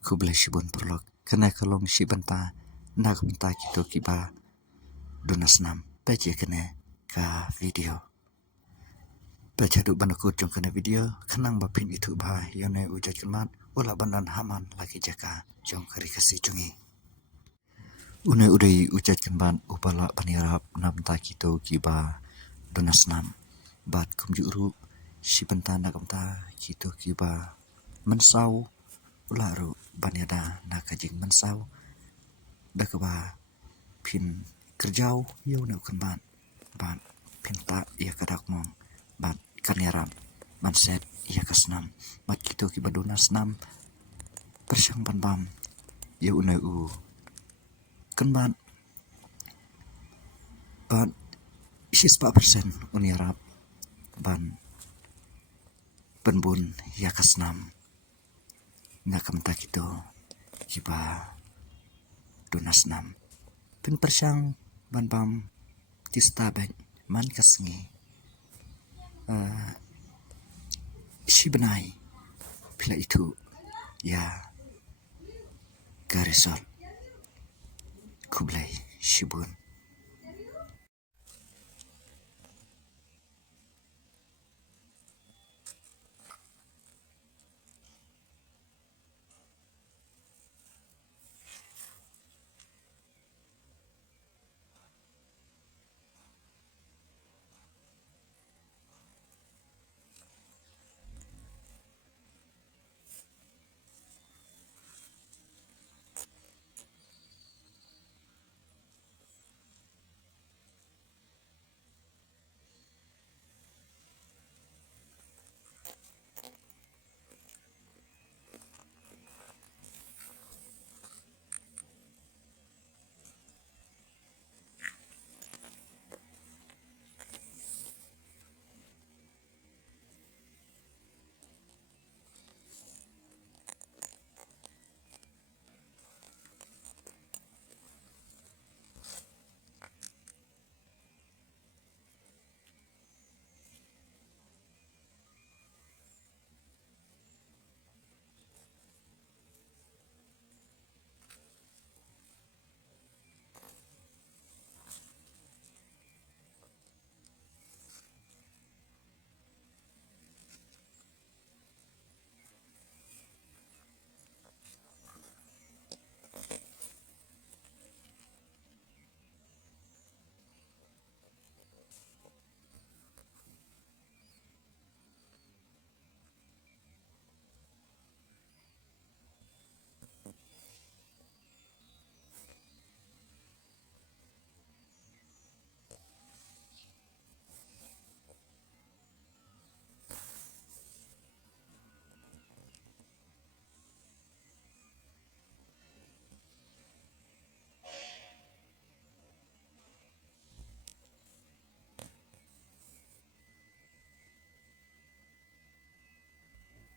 kublai shibun perlok kena kalong shibanta nak benta kito kiba donasnam peje kene ka video peje du banakut jong kena video kanang bapin itu bah yone ujat kemat ula banan haman lagi jaka jong kari kasih jungi une udai ujat kemat upala panirap nabenta kito kiba donasnam bat kumjuru shibanta nak benta kito kiba mensau ularu banyada nakajing mensau dakaba pin kerjau yau na kan ban pinta ia kadak mong ban kanyaram manset ia kasnam mat kito kibaduna snam persyang ban bam yau na kan ban 4% uniarap ban penbun ia kasnam nakamta kito kiba donasnam pin persyang ban bam tista bank man kasngi shibenai pila itu ya garisol kublai shibun